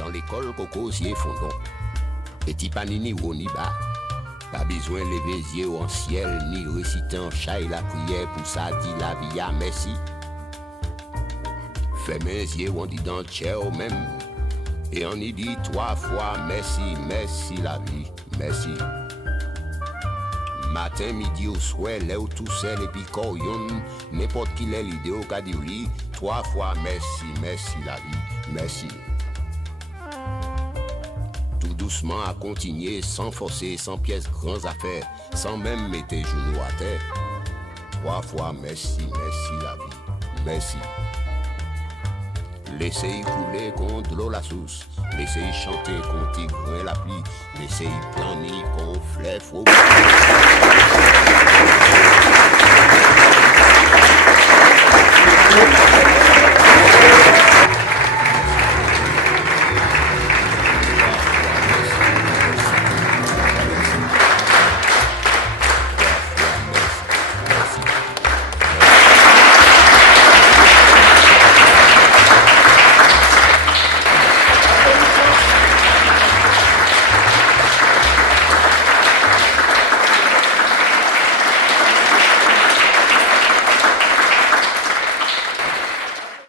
dans l'école cocosier fondon. Et Tipanini ou ni bas. Pas besoin lever les yeux en ciel, ni réciter en chai la prière pour ça dit la vie à merci. Fermez les yeux, on dit dans le ciel même. Et on y dit 3 fois merci, merci la vie, merci. Matin, midi au soir, là où tout seul et puis corion, n'importe qui l'est l'idée au cas du lit, 3 fois merci, merci la vie, merci. Tout doucement à continuer, sans forcer, sans pièces grandes affaires, sans même mettre les genoux à terre. 3 fois merci, merci la vie, merci. Laissez-y couler contre l'eau la source, laissez-y chanter contre tigre la pluie, laissez-y planer contre fleuve au bout.